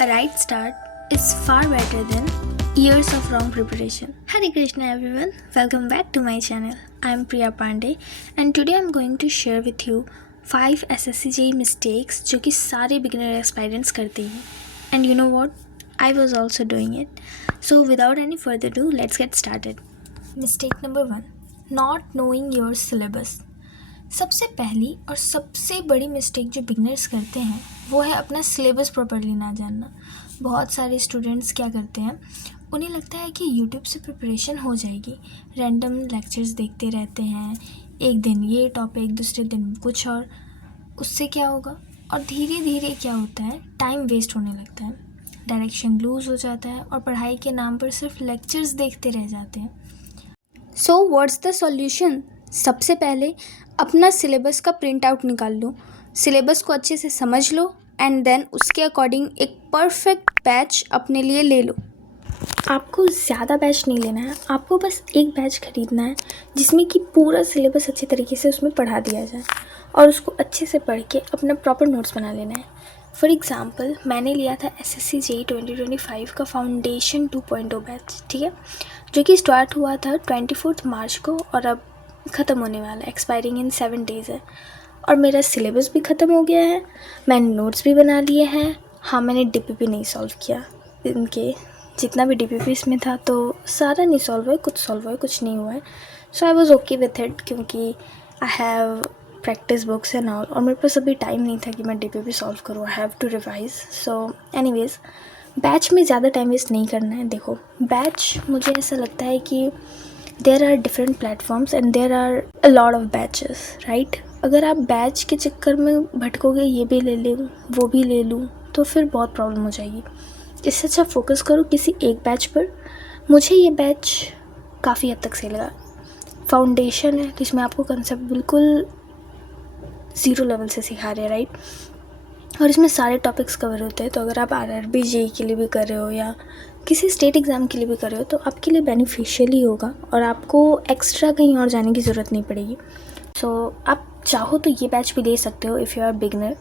A right start is far better than years of wrong preparation. Hare Krishna everyone, welcome back to my channel. I am Priya Pandey and today I am going to share with you 5 SSC JEE mistakes जो कि सारे beginner aspirants करते हैं. And you know what? I was also doing it. So without any further ado, let's get started. Mistake number 1. Not knowing your syllabus. सबसे पहली और सबसे बड़ी मिस्टेक जो बिगनर्स करते हैं वो है अपना सिलेबस प्रॉपरली ना जानना. बहुत सारे स्टूडेंट्स क्या करते हैं, उन्हें लगता है कि यूट्यूब से प्रिपरेशन हो जाएगी. रैंडम लेक्चर्स देखते रहते हैं, एक दिन ये टॉपिक दूसरे दिन कुछ और. उससे क्या होगा और धीरे धीरे क्या होता है, टाइम वेस्ट होने लगता है, डायरेक्शन लूज़ हो जाता है और पढ़ाई के नाम पर सिर्फ लेक्चर्स देखते रह जाते हैं. So what's the solution? सबसे पहले अपना सिलेबस का प्रिंट आउट निकाल लो, सिलेबस को अच्छे से समझ लो एंड देन उसके अकॉर्डिंग एक परफेक्ट बैच अपने लिए ले लो. आपको ज़्यादा बैच नहीं लेना है, आपको बस एक बैच खरीदना है जिसमें कि पूरा सिलेबस अच्छे तरीके से उसमें पढ़ा दिया जाए और उसको अच्छे से पढ़ के अपना प्रॉपर नोट्स बना लेना है. फॉर एग्ज़ाम्पल मैंने लिया था SSC JEE 2025 का फाउंडेशन 2.0 बैच, ठीक है, जो कि स्टार्ट हुआ था 24 मार्च को और अब ख़त्म होने वाला है, एक्सपायरिंग इन 7 डेज़ है. और मेरा सिलेबस भी ख़त्म हो गया है, मैंने नोट्स भी बना लिए हैं. हाँ, मैंने DPP नहीं सॉल्व किया, इनके जितना भी DPP इसमें था तो सारा नहीं सॉल्व हुआ, कुछ सॉल्व हुआ, कुछ नहीं हुआ है. So I was okay with it क्योंकि I have practice books and all और मेरे पास अभी टाइम नहीं था कि मैं DPP सॉल्व करूँ. I have to revise. So anyways, batch में ज़्यादा टाइम वेस्ट नहीं करना है. देखो, बैच मुझे ऐसा लगता है कि there are different platforms and there are a lot of batches, right. अगर आप बैच के चक्कर में भटकोगे, ये भी ले लूँ वो भी ले लूँ, तो फिर बहुत प्रॉब्लम हो जाएगी. इससे अच्छा फोकस करो किसी एक बैच पर. मुझे ये बैच काफ़ी हद तक सही लगा. फाउंडेशन है जिसमें आपको कंसेप्ट बिल्कुल ज़ीरो लेवल से सिखा रहे हैं, राइट, और इसमें सारे टॉपिक्स कवर होते हैं. तो अगर आप RRB JEE के लिए भी कर रहे हो या किसी स्टेट एग्ज़ाम के लिए भी कर रहे हो तो आपके लिए बेनिफिशियल ही होगा और आपको एक्स्ट्रा कहीं और जाने की ज़रूरत नहीं पड़ेगी. सो आप चाहो तो ये बैच भी ले सकते हो if you are beginner.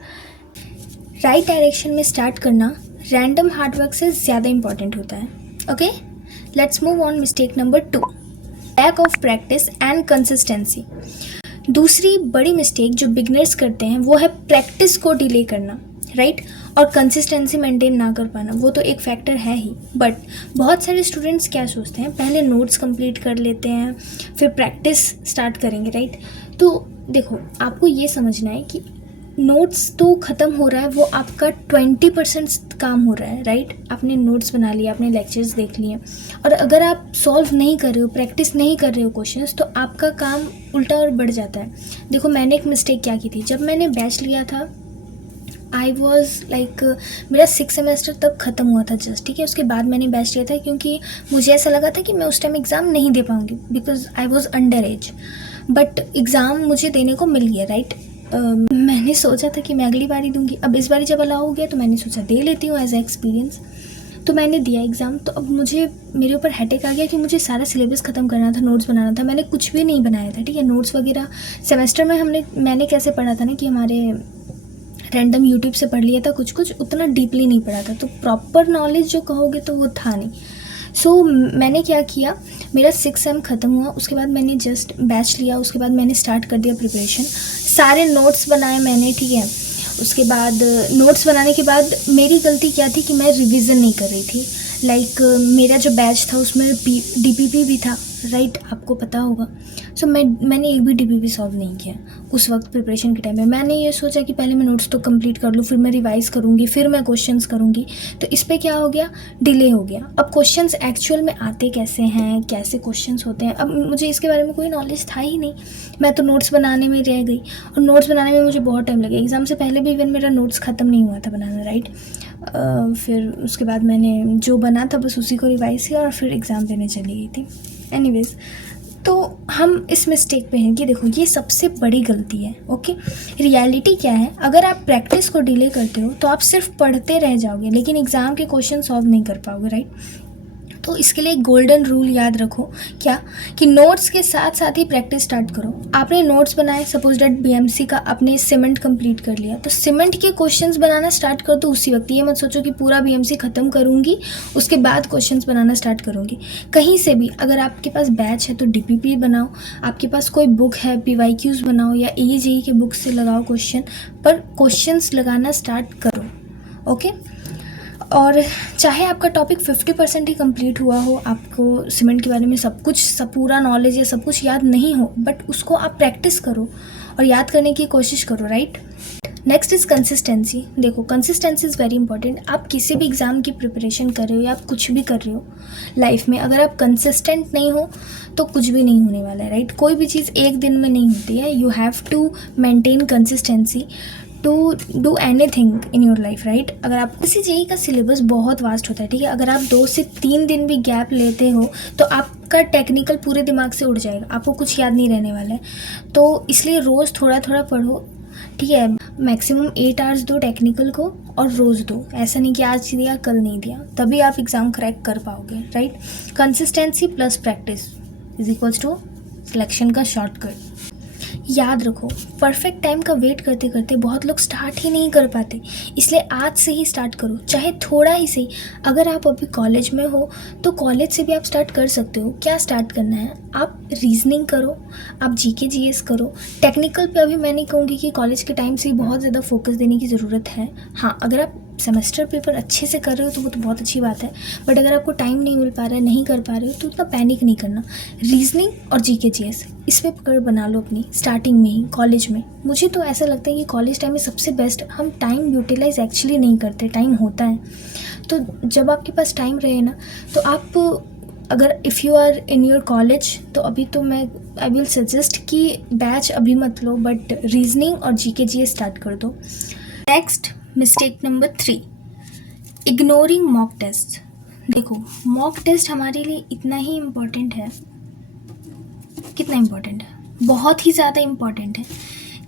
Right direction में स्टार्ट करना रैंडम हार्डवर्क से ज़्यादा इंपॉर्टेंट होता है. Okay, let's move on. Mistake number 2, lack of practice and consistency. दूसरी बड़ी मिस्टेक जो बिगनर्स करते हैं वो है प्रैक्टिस को डिले करना, राइट, और कंसिस्टेंसी मेंटेन ना कर पाना. वो तो एक फैक्टर है ही, बट बहुत सारे स्टूडेंट्स क्या सोचते हैं, पहले नोट्स कंप्लीट कर लेते हैं फिर प्रैक्टिस स्टार्ट करेंगे, राइट. तो देखो, आपको ये समझना है कि नोट्स तो ख़त्म हो रहा है, वो आपका 20% काम हो रहा है, राइट. आपने नोट्स बना लिए, आपने लेक्चर्स देख लिए, और अगर आप सॉल्व नहीं कर रहे हो, प्रैक्टिस नहीं कर रहे हो क्वेश्चंस, तो आपका काम उल्टा और बढ़ जाता है. देखो, मैंने एक मिस्टेक क्या की थी, जब मैंने बैच लिया था आई वॉज़ लाइक मेरा 6 सेमेस्टर तब ख़त्म हुआ था जस्ट, ठीक है. उसके बाद मैंने बैच लिया था क्योंकि मुझे ऐसा लगा था कि मैं उस टाइम एग्ज़ाम नहीं दे पाऊँगी because I was under as. But exam मुझे देने को मिल गया, राइट. मैंने सोचा था कि मैं अगली बार ही दूँगी. अब इस बार जब अलाउ हो गया तो मैंने सोचा दे लेती हूँ एज ए एक्सपीरियंस. तो मैंने दिया एग्ज़ाम. तो अब मेरे ऊपर हेडेक आ गया कि मुझे सारा सिलेबस ख़त्म करना था, नोट्स बनाना था. मैंने कुछ भी नहीं बनाया था, ठीक है. नोट्स वगैरह सेमेस्टर में मैंने कैसे पढ़ा था ना कि हमारे रैंडम यूट्यूब से पढ़ लिया था, कुछ उतना डीपली नहीं पढ़ा था, तो प्रॉपर नॉलेज जो कहोगे तो वो था नहीं. सो मैंने क्या किया, मेरा 6 सेम ख़त्म हुआ, उसके बाद मैंने जस्ट बैच लिया, उसके बाद मैंने स्टार्ट कर दिया प्रिपरेशन. सारे नोट्स बनाए मैंने, ठीक है. उसके बाद नोट्स बनाने के बाद मेरी गलती क्या थी कि मैं रिवीजन नहीं कर रही थी. लाइक मेरा जो बैच था उसमें DPP भी था, राइट, आपको पता होगा. सो मैंने एक भी DPP सॉल्व नहीं किया उस वक्त प्रिपरेशन के टाइम में. मैंने ये सोचा कि पहले मैं नोट्स तो कंप्लीट कर लूँ, फिर मैं रिवाइज़ करूँगी, फिर मैं क्वेश्चंस करूँगी. तो इस पर क्या हो गया, डिले हो गया. अब क्वेश्चंस एक्चुअल में आते कैसे हैं, कैसे क्वेश्चंस होते हैं, अब मुझे इसके बारे में कोई नॉलेज था ही नहीं. मैं तो नोट्स बनाने में रह गई और नोट्स बनाने में मुझे बहुत टाइम लगा. एग्ज़ाम से पहले भी इवन मेरा नोट्स ख़त्म नहीं हुआ था बनाना, राइट. फिर उसके बाद मैंने जो बना था बस उसी को रिवाइज़ किया और फिर एग्ज़ाम देने चली गई थी. एनीवेज़, तो हम इस मिस्टेक पे हैं कि देखो, ये सबसे बड़ी गलती है. ओके, रियलिटी क्या है, अगर आप प्रैक्टिस को डिले करते हो तो आप सिर्फ पढ़ते रह जाओगे लेकिन एग्ज़ाम के क्वेश्चन सॉल्व नहीं कर पाओगे, राइट. तो इसके लिए एक गोल्डन रूल याद रखो, क्या कि नोट्स के साथ साथ ही प्रैक्टिस स्टार्ट करो। आपने नोट्स बनाए, सपोज डेट बीएमसी का आपने सीमेंट कंप्लीट कर लिया, तो सीमेंट के क्वेश्चंस बनाना स्टार्ट कर दो उसी वक्त। ये मत सोचो कि पूरा बीएमसी ख़त्म करूँगी उसके बाद क्वेश्चंस बनाना स्टार्ट करूँगी। कहीं से भी अगर आपके पास बैच है तो डीपीपी बनाओ, आपके पास कोई बुक है पीवाईक्यूज बनाओ या एजेई के बुक से लगाओ क्वेश्चन, पर क्वेश्चंस लगाना स्टार्ट करो। ओके, और चाहे आपका टॉपिक 50% ही कंप्लीट हुआ हो, आपको सीमेंट के बारे में सब पूरा नॉलेज या सब कुछ याद नहीं हो, बट उसको आप प्रैक्टिस करो और याद करने की कोशिश करो, राइट। Next is consistency. देखो, कंसिस्टेंसी इज़ वेरी इंपॉर्टेंट। आप किसी भी एग्ज़ाम की प्रिपरेशन कर रहे हो या आप कुछ भी कर रहे हो लाइफ में, अगर आप कंसिस्टेंट नहीं हो तो कुछ भी नहीं होने वाला है, राइट। कोई भी चीज़ एक दिन में नहीं होती है। You have to maintain consistency to do anything in your life, right. अगर आप किसी जेई का सिलेबस बहुत वास्ट होता है, ठीक है, अगर आप 2 से 3 दिन भी गैप लेते हो तो आपका टेक्निकल पूरे दिमाग से उड़ जाएगा, आपको कुछ याद नहीं रहने वाला है। तो इसलिए रोज़ थोड़ा थोड़ा पढ़ो, ठीक है। मैक्सिमम 8 आवर्स दो टेक्निकल को और रोज़ दो, ऐसा नहीं कि आज दिया कल नहीं दिया, तभी आप एग्ज़ाम क्रैक कर पाओगे, right. Consistency plus practice is equals to selection का शॉर्टकट। याद रखो, परफेक्ट टाइम का वेट करते करते बहुत लोग स्टार्ट ही नहीं कर पाते, इसलिए आज से ही स्टार्ट करो, चाहे थोड़ा ही सही। अगर आप अभी कॉलेज में हो तो कॉलेज से भी आप स्टार्ट कर सकते हो। क्या स्टार्ट करना है, आप रीजनिंग करो, आप जीके जीएस करो। टेक्निकल पे अभी मैं नहीं कहूँगी कि कॉलेज के टाइम से ही बहुत ज़्यादा फोकस देने की ज़रूरत है। हाँ, अगर आप सेमेस्टर पेपर अच्छे से कर रहे हो तो वो तो बहुत अच्छी बात है, बट अगर आपको टाइम नहीं मिल पा रहा है, नहीं कर पा रहे हो, तो उतना पैनिक नहीं करना। रीजनिंग और जीके जीएस इस पर पकड़ बना लो अपनी स्टार्टिंग में ही, कॉलेज में। मुझे तो ऐसा लगता है कि कॉलेज टाइम में सबसे बेस्ट, हम टाइम यूटिलाइज एक्चुअली नहीं करते। टाइम होता है तो जब आपके पास टाइम रहे ना, तो आप अगर if you are in your college, तो अभी तो आई विल सजेस्ट कि बैच अभी मत लो, बट रीजनिंग और जीके जीएस स्टार्ट कर दो। Next mistake number 3, ignoring mock test. देखो, मॉक टेस्ट हमारे लिए इतना ही इम्पोर्टेंट है, कितना इम्पोर्टेंट है, बहुत ही ज़्यादा इम्पोर्टेंट है।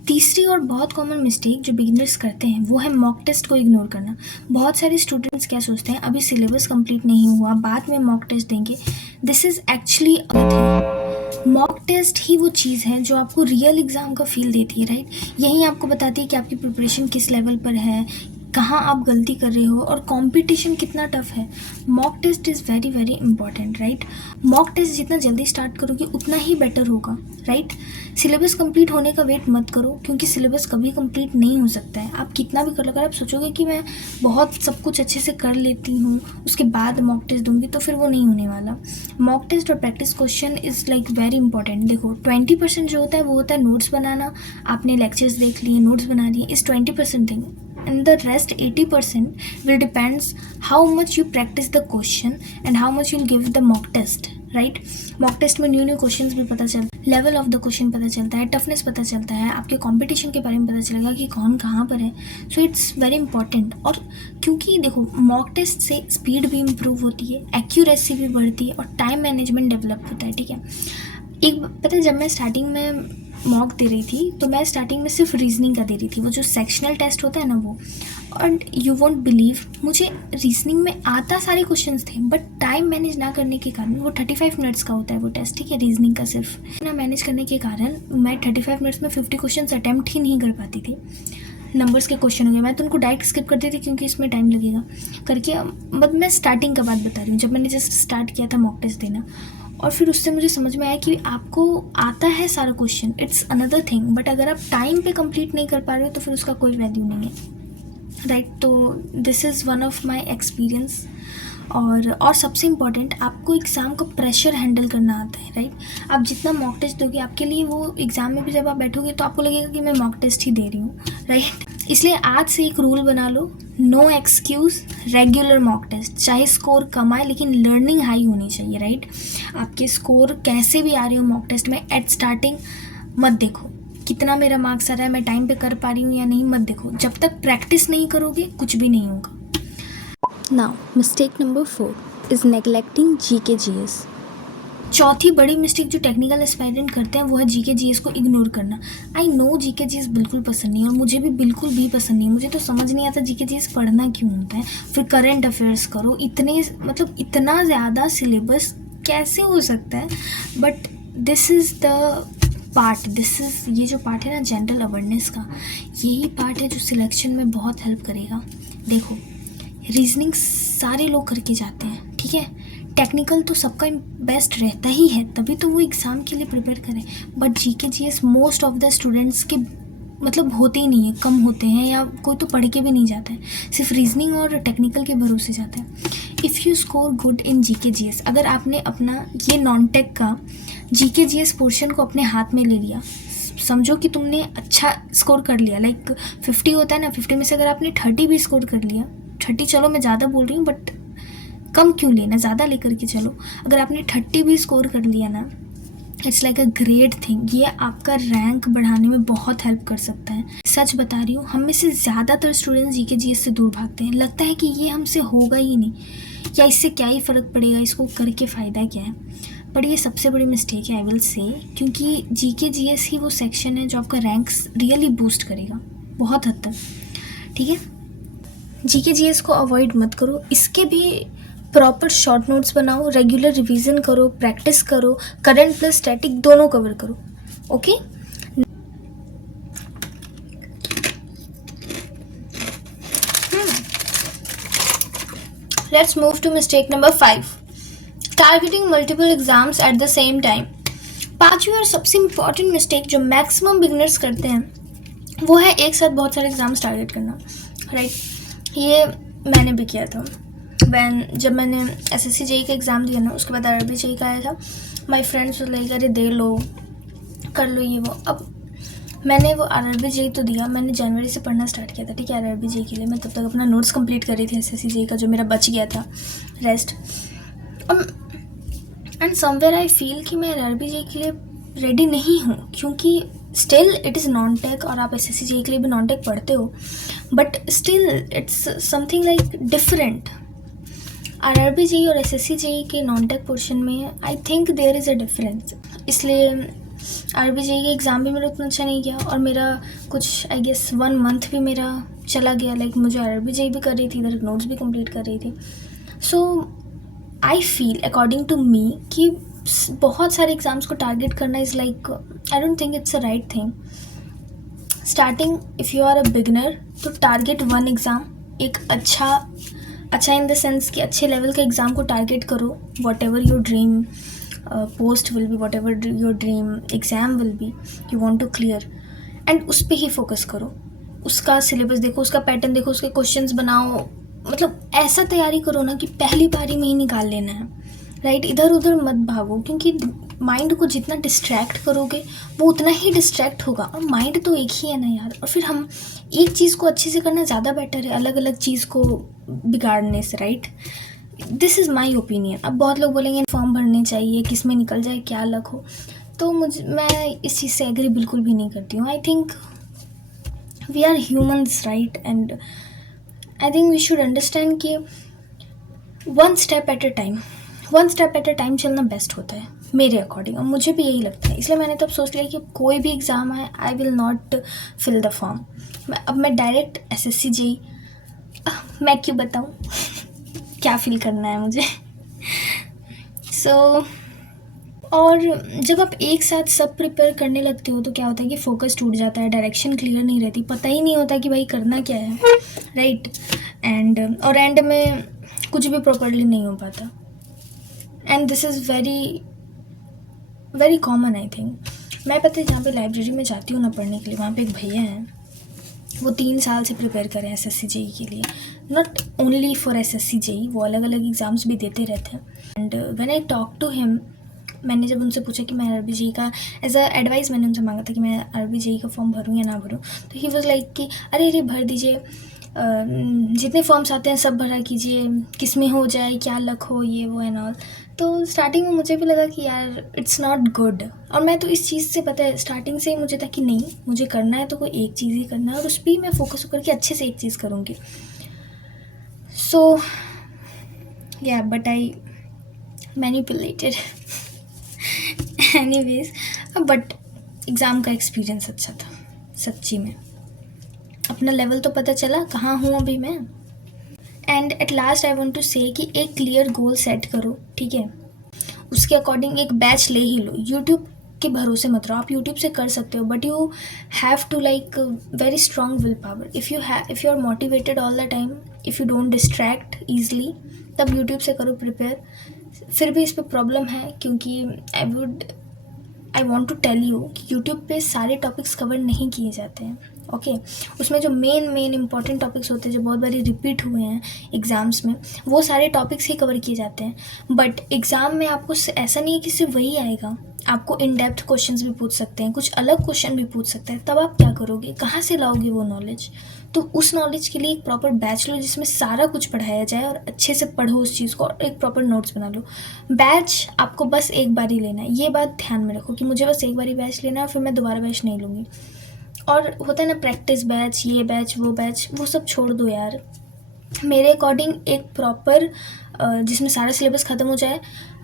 तीसरी और बहुत कॉमन मिस्टेक जो बिगिनर्स करते हैं वो है मॉक टेस्ट को इग्नोर करना। बहुत सारे स्टूडेंट्स क्या सोचते हैं, अभी सिलेबस कंप्लीट नहीं हुआ, बाद में मॉक टेस्ट देंगे। This is actually a thing. Mock test ही वो चीज़ है जो आपको रियल एग्ज़ाम का फील देती है, राइट। यही आपको बताती है कि आपकी प्रिपरेशन किस लेवल पर है, कहाँ आप गलती कर रहे हो और कंपटीशन कितना टफ है। Mock test is very very important, right. Mock test जितना जल्दी स्टार्ट करोगे उतना ही बेटर होगा, राइट। सिलेबस कंप्लीट होने का वेट मत करो, क्योंकि सिलेबस कभी कंप्लीट नहीं हो सकता है। आप कितना भी कर लो, अगर आप सोचोगे कि मैं बहुत सब कुछ अच्छे से कर लेती हूँ उसके बाद मॉक टेस्ट दूंगी, तो फिर वो नहीं होने वाला। मॉक टेस्ट और practice question is like very important. देखो, 20% जो होता है वो होता है नोट्स बनाना, आपने लेक्चर्स देख लिए, नोट्स बना लिए, इस 20% thing, and the rest 80% will depends how much you practice the question and how much you'll give the mock test, right। mock test में न्यू क्वेश्चंस भी पता चलता है, लेवल ऑफ द क्वेश्चन पता चलता है, टफनेस पता चलता है, आपके कंपटीशन के बारे में पता चलेगा कि कौन कहाँ पर है। So it's very important. और क्योंकि देखो, मॉक टेस्ट से स्पीड भी इम्प्रूव होती है, एक्यूरेसी भी बढ़ती है और टाइम मैनेजमेंट डेवलप होता है, ठीक है। एक पता है, जब मैं स्टार्टिंग में मॉक दे रही थी तो मैं स्टार्टिंग में सिर्फ रीजनिंग का दे रही थी, वो जो सेक्शनल टेस्ट होता है ना वो। और यू वोंट बिलीव, मुझे रीजनिंग में आता सारे क्वेश्चंस थे, बट टाइम मैनेज ना करने के कारण, वो 35 मिनट्स का होता है वो टेस्ट, ठीक है, रीजनिंग का सिर्फ ना मैनेज करने के कारण मैं 35 मिनट्स में 50 क्वेश्चन अटैम्प्ट ही नहीं कर पाती थी। नंबर्स के क्वेश्चन हो गए, मैं तो उनको डायरेक्ट स्किप कर देती क्योंकि इसमें टाइम लगेगा करके। मतलब मैं स्टार्टिंग का बात बता रही हूँ, जब मैंने जस्ट स्टार्ट किया था मॉक टेस्ट देना, और फिर उससे मुझे समझ में आया कि आपको आता है सारा question, it's another thing, but अगर आप टाइम पे कंप्लीट नहीं कर पा रहे हो तो फिर उसका कोई वैल्यू नहीं है, राइट। तो this is one of my experience. और सबसे इम्पॉर्टेंट, आपको एग्ज़ाम का प्रेशर हैंडल करना आता है, राइट। आप जितना मॉक टेस्ट दोगे, आपके लिए वो एग्ज़ाम में भी जब आप बैठोगे तो आपको लगेगा कि मैं मॉक टेस्ट ही दे रही हूँ, राइट। इसलिए आज से एक रूल बना लो, no excuse, regular mock test. चाहे स्कोर कम आए लेकिन लर्निंग हाई होनी चाहिए, राइट। आपके स्कोर कैसे भी आ रहे हो मॉक टेस्ट में, एट स्टार्टिंग मत देखो कितना मेरा मार्क्स आ रहा है, मैं टाइम पे कर पा रही हूँ या नहीं, मत देखो। जब तक प्रैक्टिस नहीं करोगे कुछ भी नहीं होगा। Now, mistake number 4 is neglecting GK/GS. चौथी बड़ी मिस्टेक जो टेक्निकल एस्पायरेंट करते हैं वो है जीके जीएस को इग्नोर करना। आई नो जीके जीएस बिल्कुल पसंद नहीं है और मुझे भी बिल्कुल भी पसंद नहीं है। मुझे तो समझ नहीं आता जीके जीएस पढ़ना क्यों होता है। फिर करंट अफेयर्स करो, इतना ज़्यादा सिलेबस कैसे हो सकता है। But this is the part, ये जो पार्ट है ना जनरल अवेयरनेस का, यही पार्ट है जो सिलेक्शन में बहुत हेल्प करेगा। देखो, रीजनिंग सारे लोग करके जाते हैं, ठीक है, टेक्निकल तो सबका बेस्ट रहता ही है, तभी तो वो एग्ज़ाम के लिए प्रिपेयर करें। But GK GS most of the students के होते ही नहीं है, कम होते हैं, या कोई तो पढ़ के भी नहीं जाता है, सिर्फ रीजनिंग और टेक्निकल के भरोसे जाते हैं। If you score good in GK GS, अगर आपने अपना ये नॉन टेक का जीके जीएस पोर्शन को अपने हाथ में ले लिया, समझो कि तुमने अच्छा स्कोर कर लिया, लाइक 50 होता है ना, 50 में से अगर आपने 30 भी स्कोर कर लिया, 30 चलो मैं ज़्यादा बोल रही हूँ बट कम क्यों लेना, ज़्यादा लेकर के चलो, अगर आपने 30 भी स्कोर कर लिया ना, it's like a great thing. ये आपका रैंक बढ़ाने में बहुत हेल्प कर सकता है। सच बता रही हूँ, हम में से ज़्यादातर स्टूडेंट्स जीके जीएस से दूर भागते हैं। लगता है कि ये हमसे होगा ही नहीं, या इससे क्या ही फ़र्क पड़ेगा, इसको करके फ़ायदा क्या है। बट ये सबसे बड़ी मिस्टेक है आई विल से, क्योंकि जीके जीएस ही वो सेक्शन है जो आपका रैंक्स रियली बूस्ट करेगा बहुत हद तक, ठीक है। जीके जीएस को अवॉइड मत करो, इसके भी प्रॉपर शॉर्ट नोट्स बनाओ, रेगुलर रिवीजन करो, प्रैक्टिस करो, करंट प्लस स्टैटिक दोनों कवर करो, okay. Let's move to mistake number 5, targeting multiple exams at the same time. पांचवी और सबसे इम्पॉर्टेंट मिस्टेक जो मैक्सिमम बिगनर्स करते हैं वो है एक साथ बहुत सारे एग्जाम्स टारगेट करना, राइट। ये मैंने भी किया था जब मैंने एसएससी जेई का एग्ज़ाम दिया ना, उसके बाद आरआरबी जेई का आया था। माय फ्रेंड्स लाइक अरे दे लो, कर लो ये वो। अब मैंने वो आरआरबी जेई तो दिया, मैंने जनवरी से पढ़ना स्टार्ट किया था, ठीक है, आरआरबी जेई के लिए। मैं तब तक अपना नोट्स कंप्लीट कर रही थी एसएससी जेई का, जो मेरा बच गया था rest. And somewhere I feel कि मैं आरआरबी जेई के लिए रेडी नहीं हूँ, क्योंकि still it is non tech और आप एसएससी जेई के लिए भी नॉन टेक पढ़ते हो, but still it's something like different. RRB JE और एसएससी जेई के नॉन टेक पोर्शन में I think there is a difference. इसलिए आरआरबी जेई का एग्ज़ाम भी मेरा उतना अच्छा नहीं गया, और मेरा कुछ आई गेस 1 मंथ भी मेरा चला गया, लाइक मुझे आरआरबी जेई भी कर रही थी, इधर नोट्स भी कंप्लीट कर रही थी। So I feel according to me कि बहुत सारे एग्ज़ाम्स को टारगेट करना is like, I don't think it's a right thing. Starting if you are a beginner तो टारगेट 1 एग्ज़ाम, एक अच्छा इन द सेंस कि अच्छे लेवल का एग्ज़ाम को टारगेट करो। Whatever your dream post will be, whatever your dream exam will be, you want to clear, and उस पर ही फोकस करो। उसका सिलेबस देखो, उसका पैटर्न देखो, उसके क्वेश्चंस बनाओ, ऐसा तैयारी करो ना कि पहली बारी में ही निकाल लेना है, राइट। इधर उधर मत भागो, क्योंकि माइंड को जितना डिस्ट्रैक्ट करोगे वो उतना ही डिस्ट्रैक्ट होगा, और माइंड तो एक ही है ना यार। और फिर हम एक चीज़ को अच्छे से करना ज़्यादा बेटर है अलग अलग चीज़ को बिगाड़ने से, right. This is my opinion. अब बहुत लोग बोलेंगे फॉर्म भरने चाहिए, किस में निकल जाए क्या लक हो, तो मैं इस चीज़ से एग्री बिल्कुल भी नहीं करती हूँ। I think we are humans, right, and I think we should understand कि one step at a time चलना बेस्ट होता है मेरे अकॉर्डिंग, और मुझे भी यही लगता है। इसलिए मैंने तब सोच लिया कि कोई भी एग्ज़ाम आए I will not fill the form. अब मैं डायरेक्ट एसएससी जेई, मैं क्यों बताऊँ क्या फील करना है मुझे। सो और जब आप एक साथ सब प्रिपेयर करने लगते हो तो क्या होता है कि फोकस टूट जाता है, डायरेक्शन क्लियर नहीं रहती, पता ही नहीं होता कि भाई करना क्या है, राइट। और एंड में कुछ भी प्रॉपरली नहीं हो पाता, and this is very very common I think. मैं पता है जहाँ पे लाइब्रेरी में जाती हूँ ना पढ़ने के लिए, वहाँ पे एक भैया हैं, वो 3 साल से प्रिपेयर कर रहे हैं एसएससी जेई के लिए, not only for SSC JE, वो अलग अलग एग्ज़ाम्स भी देते रहते हैं। And when I talk to him, मैंने जब उनसे पूछा कि मैं आरआरबी जेई का एज अ एडवाइस मैंने उनसे मांगा था कि मैं आरआरबी जेई का फॉर्म भरूँ या ना भरूँ, तो ही वाज लाइक कि अरे भर दीजिए, जितने फॉर्म्स आते हैं सब भरा कीजिए, किस में हो जाए क्या लक हो, ये वो एंड ऑल। तो स्टार्टिंग में मुझे भी लगा कि यार इट्स नॉट गुड, और मैं तो इस चीज़ से पता है स्टार्टिंग से ही मुझे था कि नहीं, मुझे करना है तो कोई एक चीज़ ही करना है, और उस पर ही मैं फोकस करके अच्छे से एक चीज़ करूँगी। सो या but I manipulated anyways, but exam का एक्सपीरियंस अच्छा था सच्ची में। अपना लेवल तो पता चला कहाँ हूँ अभी मैं। And at last I want to say कि एक क्लियर गोल सेट करो, ठीक है, उसके अकॉर्डिंग एक बैच ले ही लो। यूट्यूब के भरोसे मत रहो। आप यूट्यूब से कर सकते हो, but you have to like very strong will power. If you are motivated all the time, if you don't distract easily, तब यूट्यूब से करो प्रिपेयर। फिर भी इस पर प्रॉब्लम है, क्योंकि I want to tell you कि यूट्यूब पे सारे टॉपिक्स कवर नहीं किए जाते हैं। ओके उसमें जो मेन इंपॉर्टेंट टॉपिक्स होते हैं, जो बहुत बारी रिपीट हुए हैं एग्ज़ाम्स में, वो सारे टॉपिक्स ही कवर किए जाते हैं। बट एग्ज़ाम में आपको ऐसा नहीं है कि सिर्फ वही आएगा, आपको इन डेप्थ क्वेश्चंस भी पूछ सकते हैं, कुछ अलग क्वेश्चन भी पूछ सकते हैं। तब आप क्या करोगे, कहाँ से लाओगे वो नॉलेज? तो उस नॉलेज के लिए एक प्रॉपर बैच लो जिसमें सारा कुछ पढ़ाया जाए, और अच्छे से पढ़ो उस चीज़ को, और एक प्रॉपर नोट्स बना लो। बैच आपको बस एक बार ही लेना है, ये बात ध्यान में रखो कि मुझे बस एक बार ही बैच लेना है, फिर मैं दोबारा बैच नहीं लूँगी। और होता है ना प्रैक्टिस बैच, ये बैच वो बैच, वो सब छोड़ दो यार। मेरे अकॉर्डिंग एक प्रॉपर जिसमें सारा सिलेबस ख़त्म हो जाए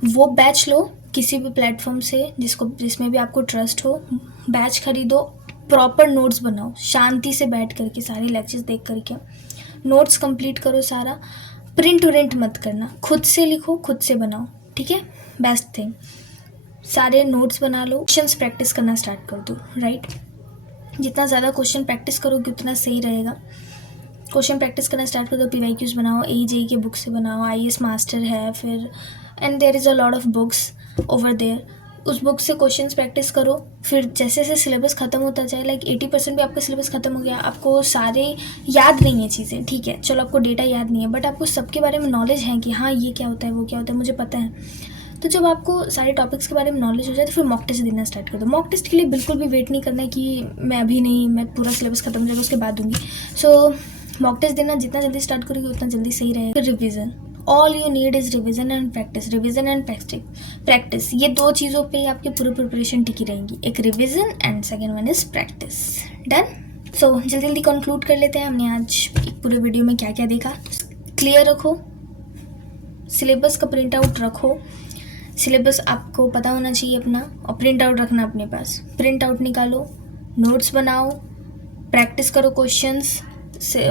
वो बैच लो, किसी भी प्लेटफॉर्म से जिसमें भी आपको ट्रस्ट हो। बैच खरीदो, प्रॉपर नोट्स बनाओ, शांति से बैठ करके सारे लेक्चर्स देख करके नोट्स कंप्लीट करो सारा। प्रिंट उरिंट मत करना, खुद से लिखो, खुद से बनाओ, ठीक है, बेस्ट थिंग। सारे नोट्स बना लो, क्वेश्चंस प्रैक्टिस करना स्टार्ट कर दो, राइट। जितना ज़्यादा क्वेश्चन प्रैक्टिस करोगे उतना सही रहेगा। क्वेश्चन प्रैक्टिस करना स्टार्ट कर दो, PYQs बनाओ, AJE के बुक से बनाओ, IAS मास्टर है फिर, and there is a lot of books over there. उस बुक से क्वेश्चंस प्रैक्टिस करो। फिर जैसे जैसे सिलेबस ख़त्म होता जाए, लाइक 80% भी आपका सिलेबस ख़त्म हो गया, आपको सारे याद नहीं है चीज़ें, ठीक है, चलो आपको डेटा याद नहीं है, बट आपको सबके बारे में नॉलेज है कि हाँ ये क्या होता है वो क्या होता है, मुझे पता है। तो जब आपको सारे टॉपिक्स के बारे में नॉलेज हो जाए तो फिर मॉक टेस्ट देना स्टार्ट कर दो। मॉक टेस्ट के लिए बिल्कुल भी वेट नहीं करना है कि मैं अभी नहीं, मैं पूरा सिलेबस खत्म हो जाएगा उसके बाद दूंगी। सो मॉक टेस्ट देना जितना जल्दी स्टार्ट करोगे उतना जल्दी सही रहेगा। फिर revision, all you need is revision and practice. Revision and practice, ये दो चीज़ों पे आपकी पूरी प्रिपरेशन टिकी रहेंगी, एक revision and second one is practice. Done. So जल्दी जल्दी कंक्लूड कर लेते हैं हमने आज एक पूरे वीडियो में क्या क्या देखा। क्लियर रखो, सिलेबस का प्रिंट आउट रखो, सिलेबस आपको पता होना चाहिए अपना, और प्रिंट आउट रखना अपने पास। प्रिंट आउट निकालो, नोट्स बनाओ, प्रैक्टिस करो क्वेश्चंस से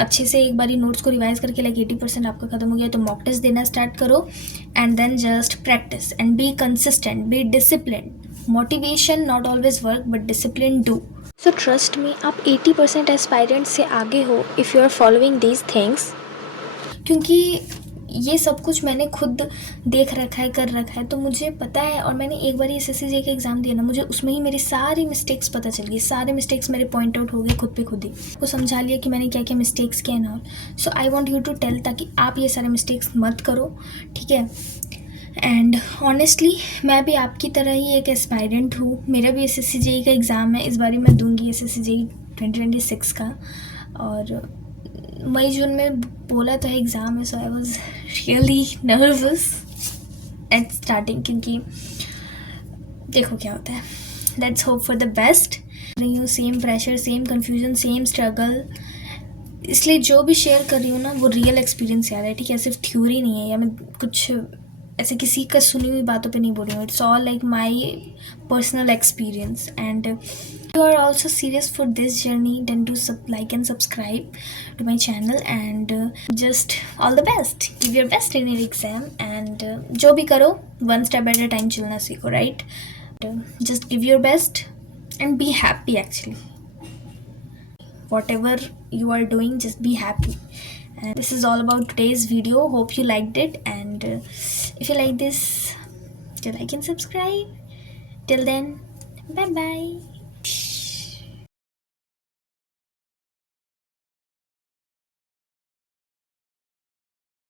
अच्छे से। एक बारी नोट्स को रिवाइज करके लाइक 80% आपका खत्म हो गया तो मॉक टेस्ट देना स्टार्ट करो, and then just practice and be consistent, be discipline. Motivation not always work but discipline do. So trust me, आप 80% एस्पायरेंट से आगे हो if you are following these things, क्योंकि ये सब कुछ मैंने खुद देख रखा है, कर रखा है, तो मुझे पता है। और मैंने एक बार SSC का एग्ज़ाम दिया ना, मुझे उसमें ही मेरी सारी मिस्टेक्स पता चल गई, सारे मिस्टेक्स मेरे पॉइंट आउट हो गए खुद पे खुद ही, वो समझा लिया कि मैंने क्या क्या मिस्टेक्स किए ना। So I want you to tell, ताकि आप ये सारे मिस्टेक्स मत करो, ठीक है। एंड ऑनेस्टली मैं भी आपकी तरह ही एक एस्पायरेंट हूँ। मेरा भी SSC का एग्ज़ाम है, इस बार मैं दूँगी SSC 2026 का, और मई जून में बोला तो है एग्ज़ाम है। So I was really nervous at starting, क्योंकि देखो क्या होता है। Let's hope for the best. रही हूँ same pressure, same confusion, same struggle, इसलिए जो भी शेयर कर रही हूँ ना वो रियल एक्सपीरियंस यार है, ठीक है, सिर्फ थ्योरी नहीं है, या मैं कुछ ऐसे किसी का सुनी हुई बातों पे नहीं बोल रही हूँ। It's all like my personal experience, and you are also serious for this journey, then do like and subscribe to my channel, and just all the best, give your best in your exam, and जो भी करो one step at a time चलना सीखो, right? Just give your best and be happy actually. Whatever you are doing, just be happy. And this is all about today's video. Hope you liked it, and if you like this, do like and subscribe. Till then, bye bye.